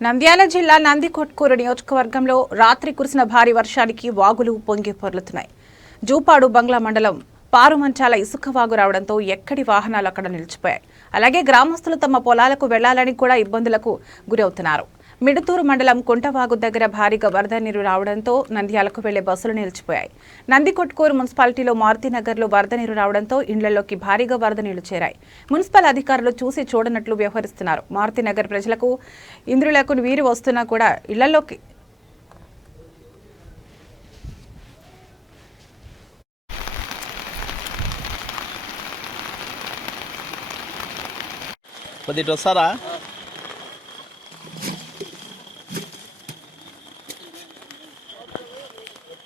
నంద్యాల జిల్లా నందికొట్కూరు నియోజకవర్గంలో రాత్రి కురిసిన భారీ వర్షానికి వాగులు పొంగి పొర్లుతున్నాయి. జూపాడు బంగ్లా మండలం పారుమంచాల ఇసుక వాగు రావడంతో ఎక్కడి వాహనాలు అక్కడ నిలిచిపోయాయి. అలాగే గ్రామస్తులు తమ పొలాలకు వెళ్ళాలని కూడా ఇబ్బందులకు గురవుతున్నారు. మిడుతూరు మండలం కుంటవాగు దగ్గర భారీగా వరద నీరు రావడంతో నంద్యాలకు వెళ్ళే బస్సులు నిలిచిపోయాయి. నందికొట్కూరు మున్సిపాలిటీలో మారుతినగర్లో వరద నీరు రావడంతో ఇండ్లలోకి భారీగా వరద నీళ్ళు చేరాయి. మున్సిపల్ అధికారులు చూసి చూడనట్లు వ్యవహరిస్తున్నారు. మారుతినగర్ ప్రజలకు ఇంద్రులకు వీరు వస్తున్నా కూడా ఇళ్ళలోకి కొద్ది వస్తారా